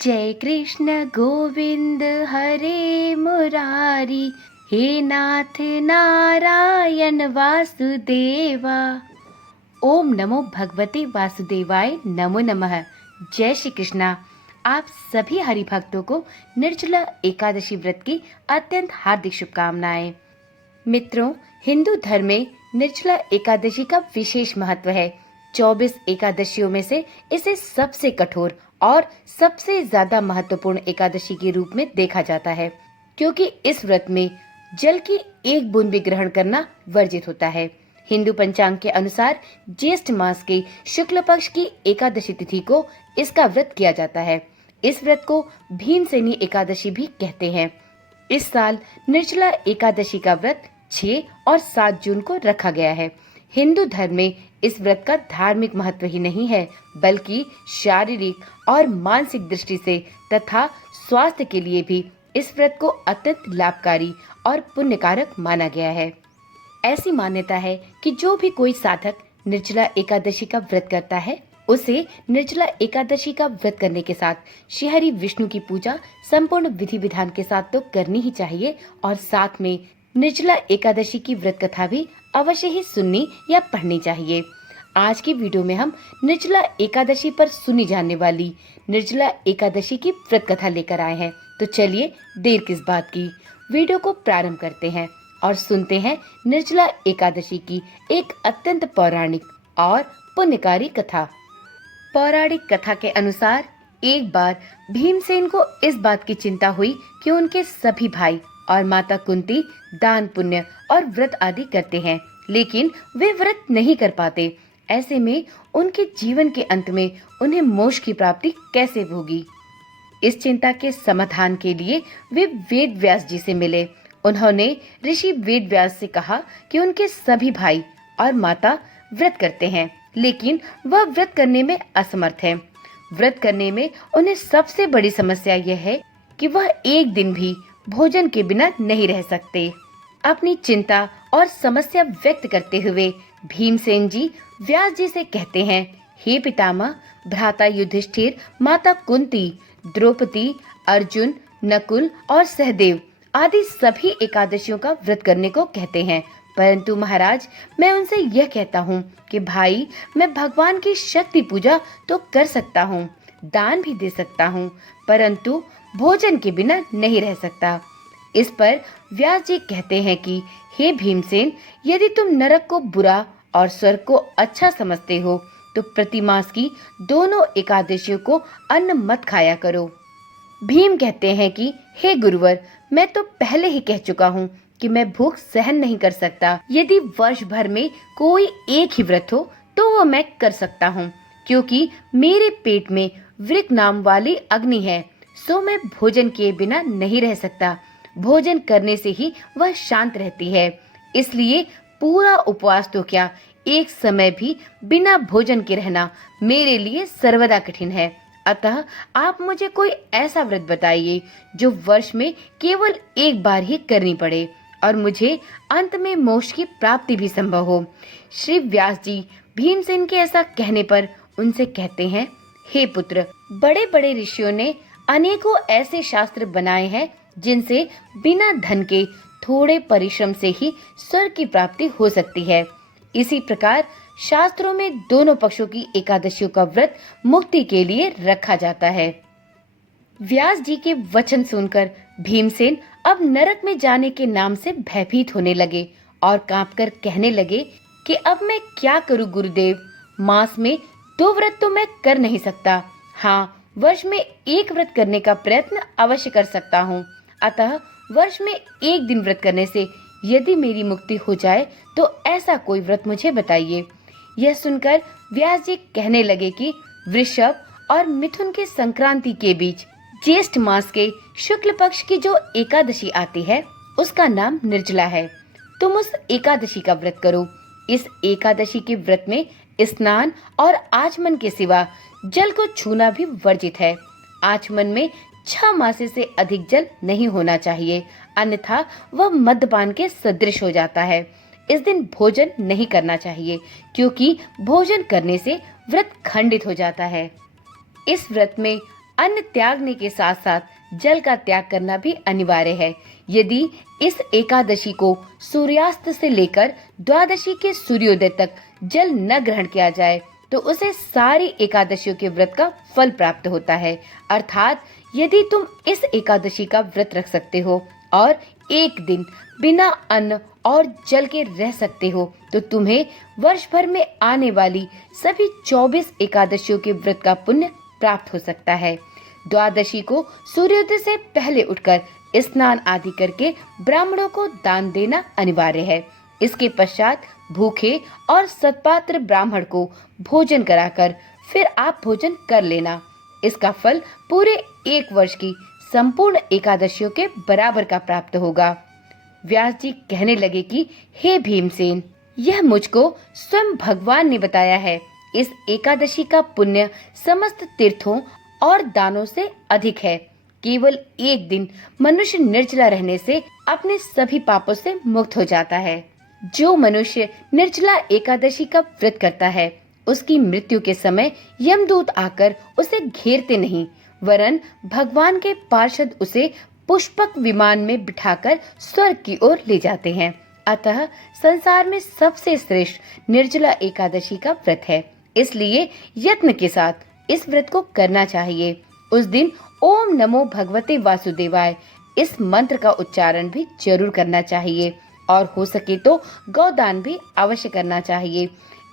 जय कृष्ण गोविंद हरे मुरारी, हे नाथ नारायण वासुदेवा। ओम नमो भगवते वासुदेवाय नमो नमः। जय श्री कृष्णा। आप सभी हरि भक्तों को निर्जला एकादशी व्रत की अत्यंत हार्दिक शुभकामनाएं। मित्रों, हिंदू धर्म में निर्जला एकादशी का विशेष महत्व है। 24 एकादशियों में से इसे सबसे कठोर और सबसे ज्यादा महत्वपूर्ण एकादशी के रूप में देखा जाता है, क्योंकि इस व्रत में जल की एक बूंद भी ग्रहण करना वर्जित होता है। हिंदू पंचांग के अनुसार ज्येष्ठ मास के शुक्ल पक्ष की एकादशी तिथि को इसका व्रत किया जाता है। इस व्रत को भीमसेनी एकादशी भी कहते हैं। इस साल निर्जला एकादशी का व्रत 6 और 7 जून को रखा गया है। हिंदू धर्म में इस व्रत का धार्मिक महत्व ही नहीं है, बल्कि शारीरिक और मानसिक दृष्टि से तथा स्वास्थ्य के लिए भी इस व्रत को अत्यंत लाभकारी और पुण्यकारक माना गया है। ऐसी मान्यता है कि जो भी कोई साधक निर्जला एकादशी का व्रत करता है, उसे निर्जला एकादशी का व्रत करने के साथ श्रीहरि विष्णु की पूजा संपूर्ण विधि विधान के साथ तो करनी ही चाहिए, और साथ में निर्जला एकादशी की व्रत कथा भी अवश्य ही सुननी या पढ़नी चाहिए। आज की वीडियो में हम निर्जला एकादशी पर सुनी जाने वाली निर्जला एकादशी की व्रत कथा लेकर आए हैं। तो चलिए देर किस बात की, वीडियो को प्रारंभ करते हैं और सुनते हैं निर्जला एकादशी की एक अत्यंत पौराणिक और पुण्यकारी कथा। पौराणिक कथा के अनुसार एक बार भीमसेन को इस बात की चिंता हुई कि उनके सभी भाई और माता कुंती दान पुण्य और व्रत आदि करते हैं, लेकिन वे व्रत नहीं कर पाते। ऐसे में उनके जीवन के अंत में उन्हें मोक्ष की प्राप्ति कैसे होगी? इस चिंता के समाधान के लिए वे वेद व्यास जी से मिले। उन्होंने ऋषि वेद व्यास से कहा कि उनके सभी भाई और माता व्रत करते हैं, लेकिन वह व्रत करने में असमर्थ हैं। व्रत करने में उन्हें सबसे बड़ी समस्या यह है कि वह एक दिन भी भोजन के बिना नहीं रह सकते। अपनी चिंता और समस्या व्यक्त करते हुए भीमसेन जी व्यास जी से कहते हैं, हे पितामह, भ्राता युधिष्ठिर, माता कुंती, द्रौपदी, अर्जुन, नकुल और सहदेव आदि सभी एकादशियों का व्रत करने को कहते हैं, परंतु महाराज, मैं उनसे यह कहता हूँ कि भाई, मैं भगवान की शक्ति पूजा तो कर सकता हूँ, दान भी दे सकता हूँ, परंतु भोजन के बिना नहीं रह सकता। इस पर व्यास जी कहते हैं कि हे भीमसेन, यदि तुम नरक को बुरा और स्वर्ग को अच्छा समझते हो तो प्रतिमास की दोनों एकादशियों को अन्न मत खाया करो। भीम कहते हैं कि हे गुरुवर, मैं तो पहले ही कह चुका हूँ कि मैं भूख सहन नहीं कर सकता। यदि वर्ष भर में कोई एक ही व्रत हो तो वो मैं कर सकता हूँ, क्योंकि मेरे पेट में वृक नाम वाली अग्नि है, सो मैं भोजन किए बिना नहीं रह सकता। भोजन करने से ही वह शांत रहती है, इसलिए पूरा उपवास तो क्या, एक समय भी बिना भोजन के रहना मेरे लिए सर्वदा कठिन है। अतः आप मुझे कोई ऐसा व्रत बताइए जो वर्ष में केवल एक बार ही करनी पड़े और मुझे अंत में मोक्ष की प्राप्ति भी संभव हो। श्री व्यास जी भीमसेन के ऐसा कहने पर उनसे कहते हैं, हे पुत्र, बड़े बड़े ऋषियों ने अनेकों ऐसे शास्त्र बनाए हैं जिनसे बिना धन के थोड़े परिश्रम से ही स्वर्ग की प्राप्ति हो सकती है। इसी प्रकार शास्त्रों में दोनों पक्षों की एकादशियों का व्रत मुक्ति के लिए रखा जाता है। व्यास जी के वचन सुनकर भीमसेन अब नरक में जाने के नाम से भयभीत होने लगे और कांपकर कहने लगे कि अब मैं क्या करूं गुरुदेव, मास में 2 व्रत तो मैं कर नहीं सकता। हाँ, वर्ष में एक व्रत करने का प्रयत्न अवश्य कर सकता हूँ। अतः वर्ष में एक दिन व्रत करने से यदि मेरी मुक्ति हो जाए तो ऐसा कोई व्रत मुझे बताइए। यह सुनकर व्यास जी कहने लगे कि वृषभ और मिथुन के संक्रांति के बीच ज्येष्ठ मास के शुक्ल पक्ष की जो एकादशी आती है उसका नाम निर्जला है। तुम उस एकादशी का व्रत करो। इस एकादशी के व्रत में स्नान और आचमन के सिवा जल को छूना भी वर्जित है। आचमन में 6 मासे से अधिक जल नहीं होना चाहिए, अन्यथा वह मद्यपान के सदृश हो जाता है। इस दिन भोजन नहीं करना चाहिए, क्योंकि भोजन करने से व्रत खंडित हो जाता है। इस व्रत में अन्न त्यागने के साथ साथ जल का त्याग करना भी अनिवार्य है। यदि इस एकादशी को सूर्यास्त से लेकर द्वादशी के सूर्योदय तक जल न ग्रहण किया जाए तो उसे सारी एकादशियों के व्रत का फल प्राप्त होता है। अर्थात यदि तुम इस एकादशी का व्रत रख सकते हो और एक दिन बिना अन्न और जल के रह सकते हो तो तुम्हें वर्ष भर में आने वाली सभी 24 एकादशियों के व्रत का पुण्य प्राप्त हो सकता है। द्वादशी को सूर्योदय से पहले उठकर स्नान आदि करके ब्राह्मणों को दान देना अनिवार्य है। इसके पश्चात भूखे और सत्पात्र ब्राह्मण को भोजन कराकर फिर आप भोजन कर लेना। इसका फल पूरे एक वर्ष की संपूर्ण एकादशियों के बराबर का प्राप्त होगा। व्यास जी कहने लगे कि हे भीमसेन, यह मुझको स्वयं भगवान ने बताया है। इस एकादशी का पुण्य समस्त तीर्थों और दानों से अधिक है। केवल एक दिन मनुष्य निर्जला रहने से अपने सभी पापों से मुक्त हो जाता है। जो मनुष्य निर्जला एकादशी का व्रत करता है उसकी मृत्यु के समय यमदूत आकर उसे घेरते नहीं, वरन भगवान के पार्षद उसे पुष्पक विमान में बिठाकर स्वर्ग की ओर ले जाते हैं। अतः संसार में सबसे श्रेष्ठ निर्जला एकादशी का व्रत है। इसलिए यत्न के साथ इस व्रत को करना चाहिए। उस दिन ओम नमो भगवते वासुदेवाय इस मंत्र का उच्चारण भी जरूर करना चाहिए और हो सके तो गौदान भी अवश्य करना चाहिए।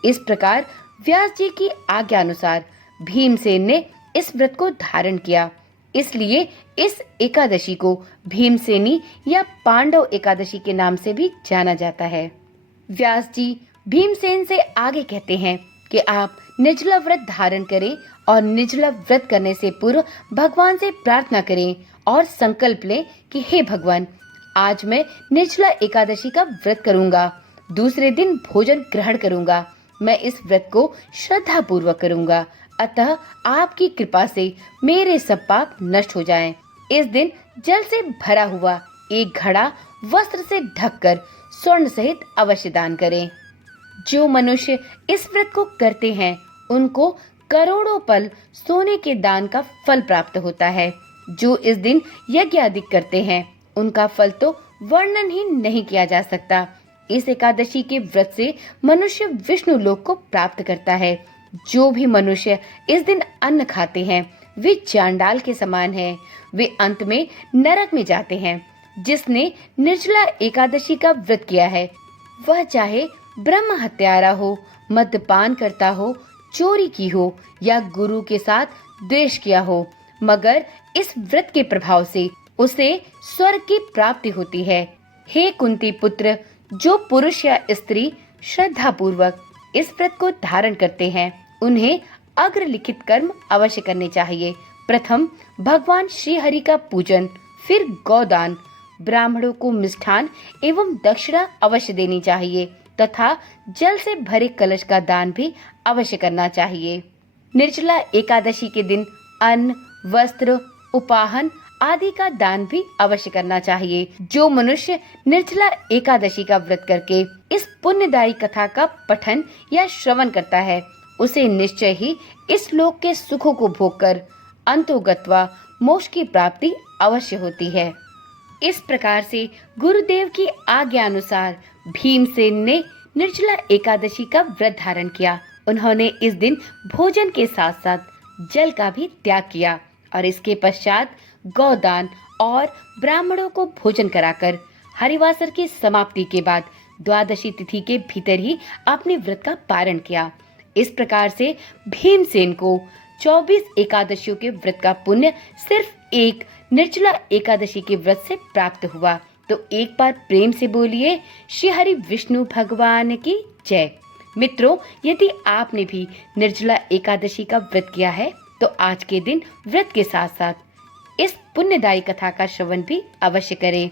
इस प्रकार व्यास जी की आज्ञा अनुसार भीमसेन ने इस व्रत को धारण किया। इसलिए इस एकादशी को भीमसेनी या पांडव एकादशी के नाम से भी जाना जाता है। व्यास जी भीमसेन से आगे कहते हैं कि आप निर्जला व्रत धारण करें और निर्जला व्रत करने से पूर्व भगवान से प्रार्थना करें और संकल्प लें कि हे भगवान, आज मैं निर्जला एकादशी का व्रत करूंगा, दूसरे दिन भोजन ग्रहण करूंगा। मैं इस व्रत को श्रद्धा पूर्वक करूंगा, अतः आपकी कृपा से मेरे सब पाप नष्ट हो जाएं। इस दिन जल से भरा हुआ एक घड़ा वस्त्र से ढककर स्वर्ण सहित अवश्य दान करें। जो मनुष्य इस व्रत को करते हैं उनको करोड़ों पल सोने के दान का फल प्राप्त होता है। जो इस दिन यज्ञ आदि करते हैं उनका फल तो वर्णन ही नहीं किया जा सकता। इस एकादशी के व्रत से मनुष्य विष्णु लोक को प्राप्त करता है। जो भी मनुष्य इस दिन अन्न खाते हैं वे चांडाल के समान हैं। वे अंत में नरक में जाते हैं। जिसने निर्जला एकादशी का व्रत किया है वह चाहे ब्रह्म हत्यारा हो, मद्यपान करता हो, चोरी की हो या गुरु के साथ द्वेष किया हो, मगर इस व्रत के प्रभाव से उसे स्वर्ग की प्राप्ति होती है। हे कुंती पुत्र, जो पुरुष या स्त्री श्रद्धा पूर्वक इस व्रत को धारण करते हैं उन्हें अग्रलिखित कर्म अवश्य करने चाहिए। प्रथम भगवान श्री हरि का पूजन, फिर गौदान, ब्राह्मणों को मिष्ठान एवं दक्षिणा अवश्य देनी चाहिए तथा जल से भरे कलश का दान भी अवश्य करना चाहिए। निर्जला एकादशी के दिन अन्न, वस्त्र, उपाहन आदि का दान भी अवश्य करना चाहिए। जो मनुष्य निर्जला एकादशी का व्रत करके इस पुण्यदायी कथा का पठन या श्रवण करता है उसे निश्चय ही इस लोक के सुखों को भोगकर अंतोगत्वा मोक्ष की प्राप्ति अवश्य होती है। इस प्रकार से गुरुदेव की आज्ञा अनुसार भीमसेन ने निर्जला एकादशी का व्रत धारण किया। उन्होंने इस दिन भोजन के साथ साथ जल का भी त्याग किया और इसके पश्चात गौदान और ब्राह्मणों को भोजन कराकर हरिवासर की समाप्ति के बाद द्वादशी तिथि के भीतर ही अपने व्रत का पारण किया। इस प्रकार से भीमसेन को 24 एकादशियों के व्रत का पुण्य सिर्फ एक निर्जला एकादशी के व्रत से प्राप्त हुआ। तो एक बार प्रेम से बोलिए श्री हरि विष्णु भगवान की जय। मित्रों, यदि आपने भी निर्जला एकादशी का व्रत किया है तो आज के दिन व्रत के साथ साथ इस पुण्यदायी कथा का श्रवण भी अवश्य करें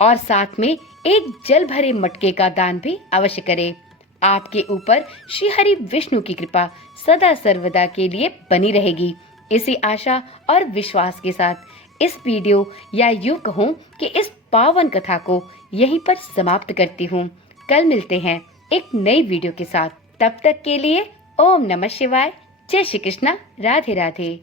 और साथ में एक जल भरे मटके का दान भी अवश्य करें। आपके ऊपर श्री हरि विष्णु की कृपा सदा सर्वदा के लिए बनी रहेगी। इसी आशा और विश्वास के साथ इस वीडियो या यूं कहूं कि इस पावन कथा को यहीं पर समाप्त करती हूं। कल मिलते हैं एक नई वीडियो के साथ। तब तक के लिए ओम नमः शिवाय, जय श्री कृष्णा, राधे राधे।